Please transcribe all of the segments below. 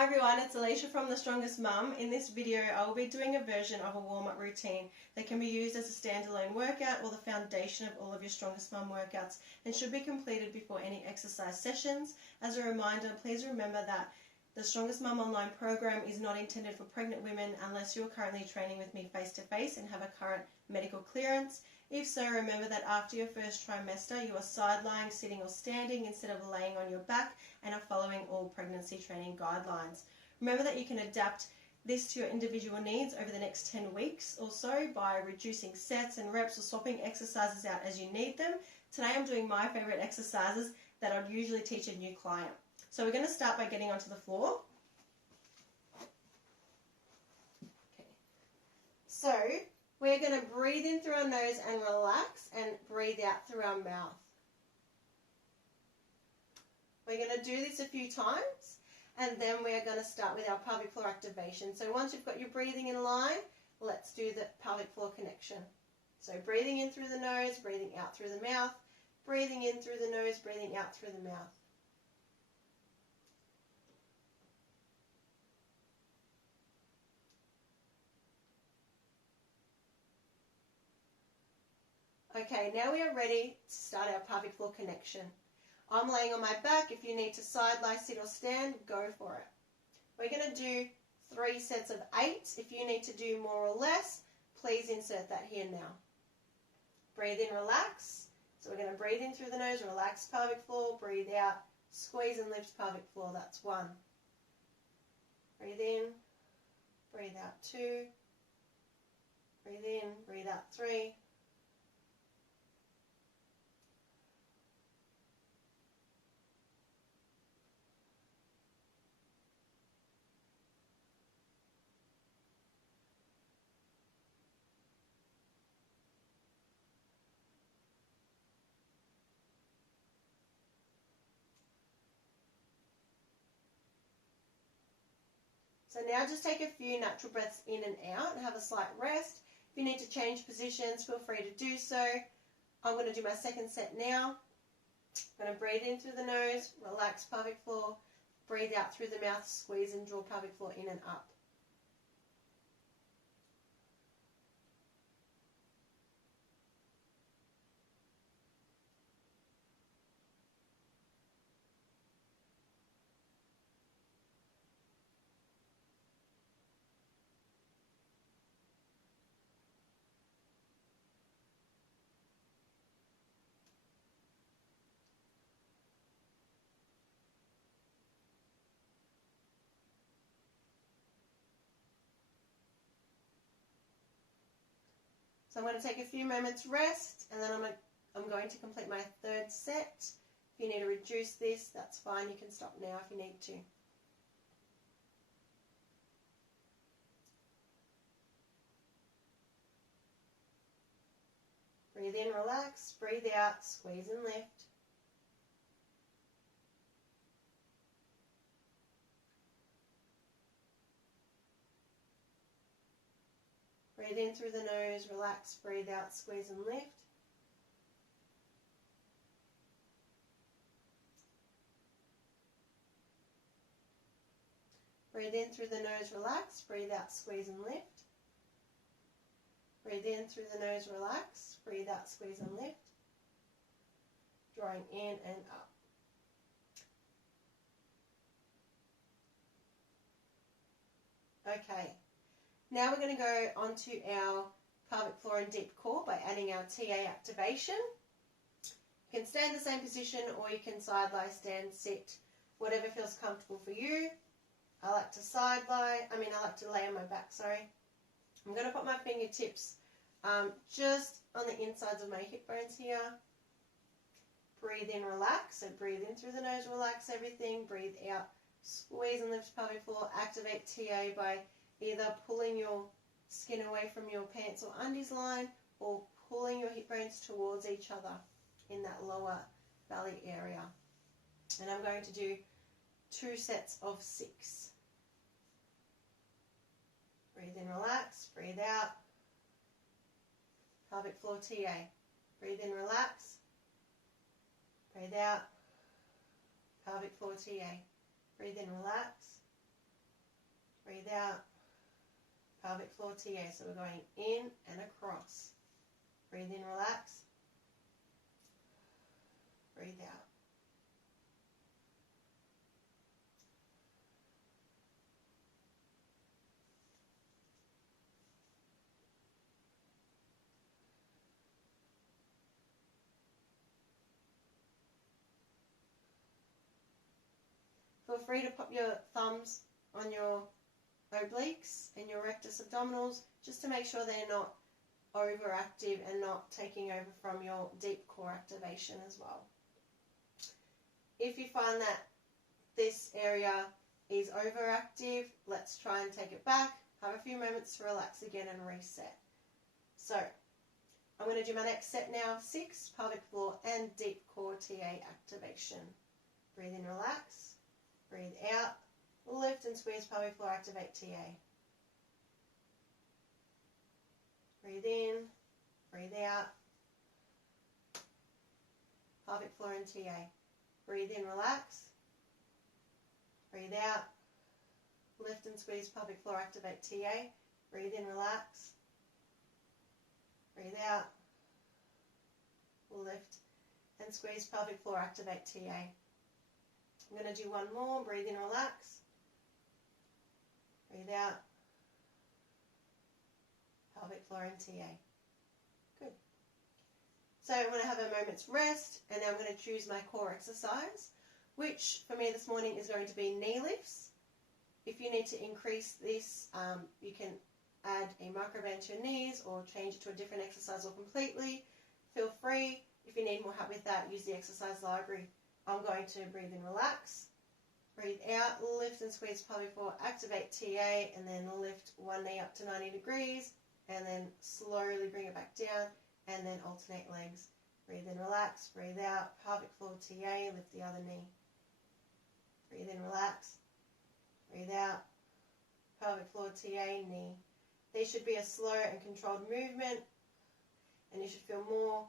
Hi everyone, it's Alicia from The Strongest Mum. In this video I will be doing a version of a warm-up routine that can be used as a standalone workout or the foundation of all of your Strongest Mum workouts and should be completed before any exercise sessions. As a reminder, please remember that the Strongest Mum online program is not intended for pregnant women unless you are currently training with me face-to-face and have a current medical clearance. If so, remember that after your first trimester you are side-lying, sitting or standing instead of laying on your back and are following all pregnancy training guidelines. Remember that you can adapt this to your individual needs over the next 10 weeks or so by reducing sets and reps or swapping exercises out as you need them. Today I'm doing my favourite exercises that I'd usually teach a new client. So we're going to start by getting onto the floor. Okay. So we're going to breathe in through our nose and relax and breathe out through our mouth. We're going to do this a few times and then we're going to start with our pelvic floor activation. So once you've got your breathing in line, let's do the pelvic floor connection. So breathing in through the nose, breathing out through the mouth, breathing in through the nose, breathing out through the mouth. Okay, now we are ready to start our pelvic floor connection. I'm laying on my back. If you need to side lie, sit or stand, go for it. We're going to do 3 sets of 8. If you need to do more or less, please insert that here now. Breathe in, relax. So we're going to breathe in through the nose, relax pelvic floor, breathe out, squeeze and lift pelvic floor. That's 1. Breathe in, breathe out 2, breathe in, breathe out 3. So now just take a few natural breaths in and out and have a slight rest. If you need to change positions, feel free to do so. I'm going to do my second set now. I'm going to breathe in through the nose, relax pelvic floor, breathe out through the mouth, squeeze and draw pelvic floor in and up. So I'm going to take a few moments rest and then I'm going to complete my third set. If you need to reduce this, that's fine. You can stop now if you need to. Breathe in, relax. Breathe out, squeeze and lift. Breathe in through the nose, relax, breathe out, squeeze and lift. Breathe in through the nose, relax, breathe out, squeeze and lift. Breathe in through the nose, relax, breathe out, squeeze and lift. Drawing in and up. Okay. Now we're going to go onto our pelvic floor and deep core by adding our TA activation. You can stay in the same position or you can side lie, stand, sit, whatever feels comfortable for you. I like to I like to lay on my back, sorry. I'm going to put my fingertips just on the insides of my hip bones here. Breathe in, relax. So breathe in through the nose, relax everything. Breathe out, squeeze and lift pelvic floor. Activate TA by either pulling your skin away from your pants or undies line or pulling your hip bones towards each other in that lower belly area. And I'm going to do 2 sets of 6. Breathe in, relax, breathe out. Pelvic floor TA. Breathe in, relax. Breathe out. Pelvic floor TA. Breathe in, relax. Breathe out. Pelvic floor TA. So we're going in and across. Breathe in, relax. Breathe out. Feel free to pop your thumbs on your obliques and your rectus abdominals just to make sure they're not overactive and not taking over from your deep core activation as well. If you find that this area is overactive, let's try and take it back. Have a few moments to relax again and reset. So I'm going to do my next set now, 6, pelvic floor and deep core TA activation. Breathe in, relax. Breathe out. Lift and squeeze pelvic floor, activate TA. Breathe in, breathe out. Pelvic floor and TA. Breathe in, relax. Breathe out. Lift and squeeze pelvic floor, activate TA. Breathe in, relax. Breathe out. Lift and squeeze pelvic floor, activate TA. I'm going to do one more. Breathe in, relax. Breathe out. Pelvic floor and TA. Good. So I'm going to have a moment's rest, and now I'm going to choose my core exercise, which for me this morning is going to be knee lifts. If you need to increase this, you can add a microband to your knees or change it to a different exercise or completely. Feel free. If you need more help with that, use the exercise library. I'm going to breathe in, relax. Breathe out, lift and squeeze pelvic floor, activate TA, and then lift one knee up to 90 degrees, and then slowly bring it back down, and then alternate legs. Breathe in, relax, breathe out, pelvic floor TA, lift the other knee. Breathe in, relax, breathe out, pelvic floor TA, knee. These should be a slow and controlled movement, and you should feel more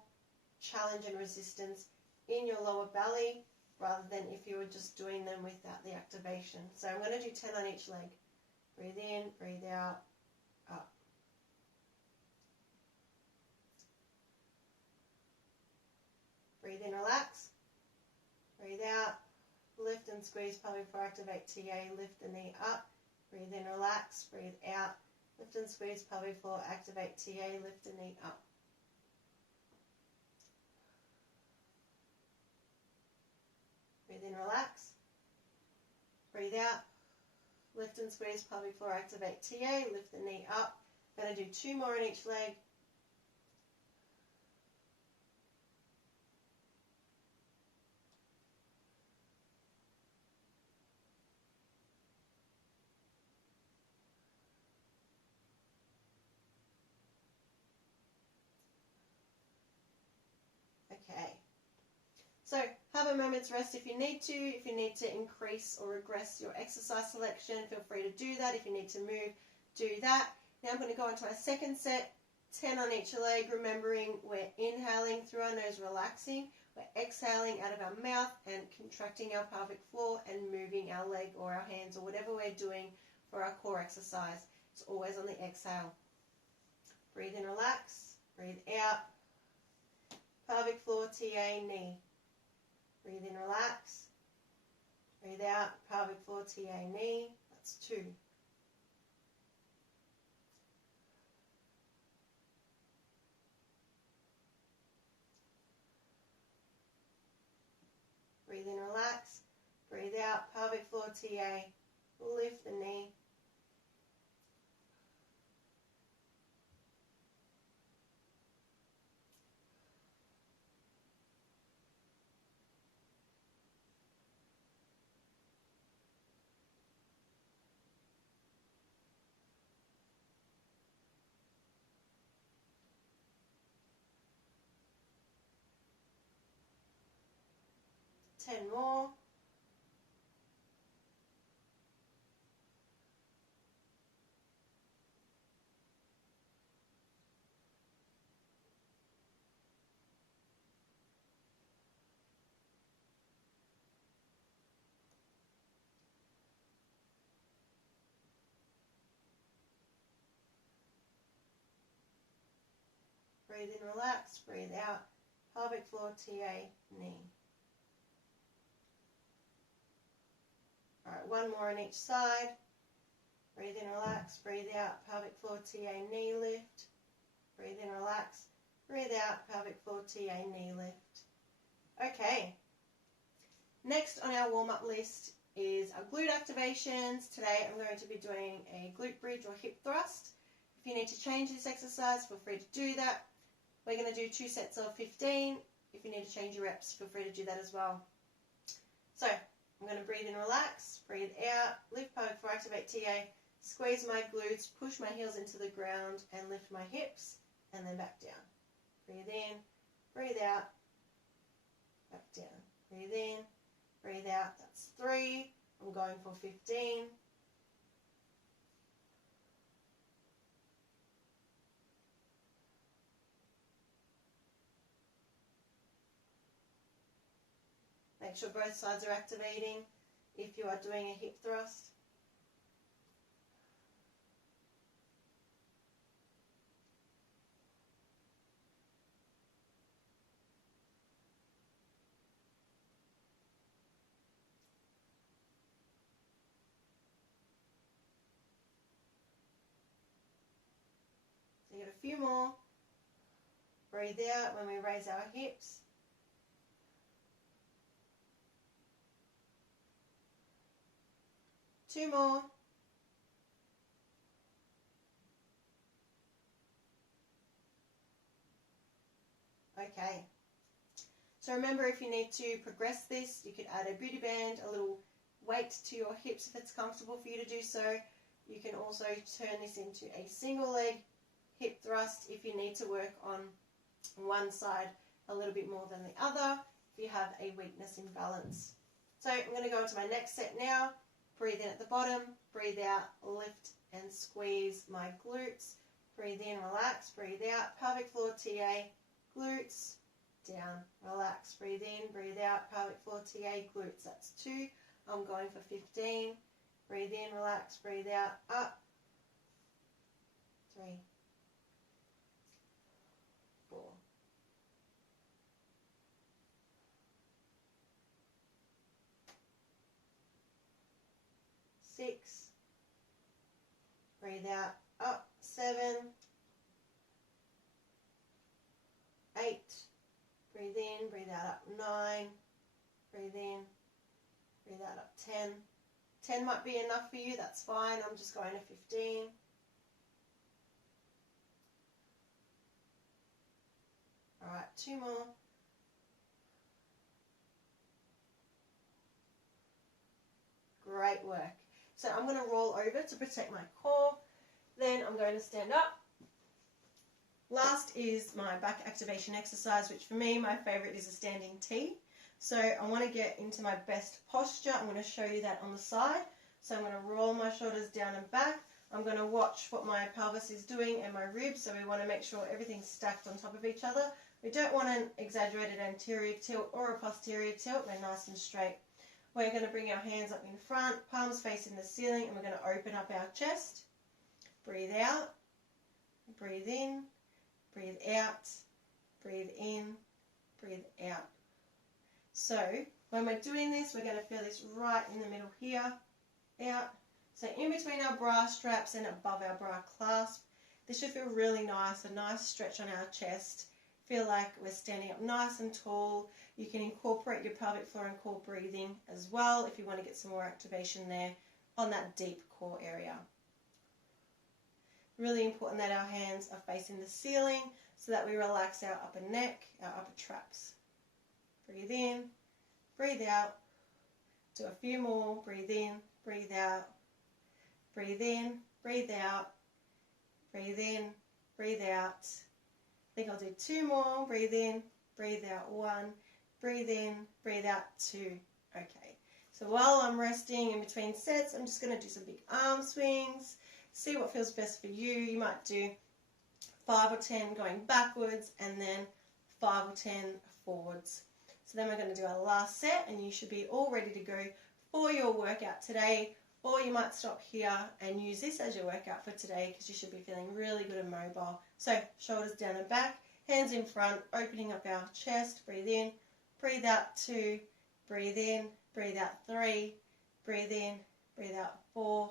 challenge and resistance in your lower belly rather than if you were just doing them without the activation. So I'm going to do 10 on each leg. Breathe in, breathe out, up. Breathe in, relax. Breathe out. Lift and squeeze pelvic floor, activate TA, lift the knee up. Breathe in, relax. Breathe out. Lift and squeeze pelvic floor, activate TA, lift the knee up. Breathe in, relax. Breathe out. Lift and squeeze pelvic floor, activate TA, lift the knee up. I'm going to do 2 more on each leg. Okay. So have a moment's rest if you need to. If you need to increase or regress your exercise selection, feel free to do that. If you need to move, do that. Now I'm going to go on to our second set, 10 on each leg, remembering we're inhaling through our nose, relaxing. We're exhaling out of our mouth and contracting our pelvic floor and moving our leg or our hands or whatever we're doing for our core exercise. It's always on the exhale. Breathe in, relax. Breathe out. Pelvic floor, TA, knee. Breathe in, relax. Breathe out, pelvic floor, TA, knee. That's 2. Breathe in, relax. Breathe out, pelvic floor, TA. Lift the knee. Ten more. breathe in, relax, breathe out, pelvic floor, TA, knee. Alright, one more on each side. Breathe in, relax, breathe out, pelvic floor, TA, knee lift. Breathe in, relax, breathe out, pelvic floor, TA, knee lift. Okay. Next on our warm-up list is our glute activations. Today I'm going to be doing a glute bridge or hip thrust. If you need to change this exercise, feel free to do that. We're going to do 2 sets of 15. If you need to change your reps, feel free to do that as well. So I'm going to breathe in, relax, breathe out, lift pelvic floor, activate TA, squeeze my glutes, push my heels into the ground and lift my hips and then back down. Breathe in, breathe out, back down. Breathe in, breathe out. That's 3. I'm going for 15. Make sure both sides are activating if you are doing a hip thrust. So you get a few more. Breathe out when we raise our hips. Two more. Okay. So remember, if you need to progress this, you could add a booty band, a little weight to your hips if it's comfortable for you to do so. You can also turn this into a single leg hip thrust if you need to work on one side a little bit more than the other, if you have a weakness imbalance. So I'm going to go into my next set now. Breathe in at the bottom, breathe out, lift and squeeze my glutes. Breathe in, relax, breathe out, pelvic floor, TA, glutes, down, relax, breathe in, breathe out, pelvic floor, TA, glutes. That's 2. I'm going for 15. Breathe in, relax, breathe out, up. 3, 4. 6. Breathe out, up. 7. 8. Breathe in, breathe out, up. 9. Breathe in, breathe out, up. 10. 10 might be enough for you, that's fine. I'm just going to 15. Alright, 2 more. Great work. So I'm going to roll over to protect my core. Then I'm going to stand up. Last is my back activation exercise, which for me, my favorite is a standing T. So I want to get into my best posture. I'm going to show you that on the side. So I'm going to roll my shoulders down and back. I'm going to watch what my pelvis is doing and my ribs. So we want to make sure everything's stacked on top of each other. We don't want an exaggerated anterior tilt or a posterior tilt. We're nice and straight. We're going to bring our hands up in front, palms facing the ceiling, and we're going to open up our chest. Breathe out, breathe in, breathe out, breathe in, breathe out. So when we're doing this, we're going to feel this right in the middle here, out. So in between our bra straps and above our bra clasp. This should feel really nice, a nice stretch on our chest. Feel like we're standing up nice and tall. You can incorporate your pelvic floor and core breathing as well if you want to get some more activation there on that deep core area. Really important that our hands are facing the ceiling so that we relax our upper neck, our upper traps. Breathe in, breathe out. Do a few more. Breathe in, breathe out. Breathe in, breathe out. Breathe in, breathe out. I think I'll do 2 more. Breathe in, breathe out. 1. Breathe in, breathe out. 2. Okay. So while I'm resting in between sets, I'm just going to do some big arm swings. See what feels best for you. You might do 5 or 10 going backwards and then 5 or 10 forwards. So then we're going to do our last set and you should be all ready to go for your workout today. Or you might stop here and use this as your workout for today because you should be feeling really good and mobile. So shoulders down and back, Hands in front, opening up our chest. Breathe in, breathe out 2, breathe in, breathe out 3, breathe in, breathe out 4,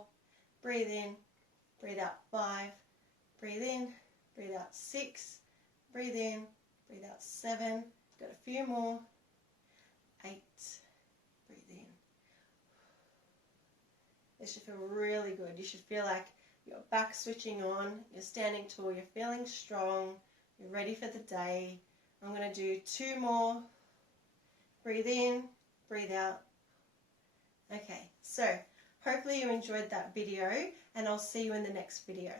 breathe in, breathe out 5, breathe in, breathe out 6, breathe in, breathe out 7, got a few more, 8, breathe in. This should feel really good. You should feel like your back switching on, you're standing tall, you're feeling strong, you're ready for the day. I'm going to do 2 more. Breathe in, breathe out. Okay, so hopefully you enjoyed that video, and I'll see you in the next video.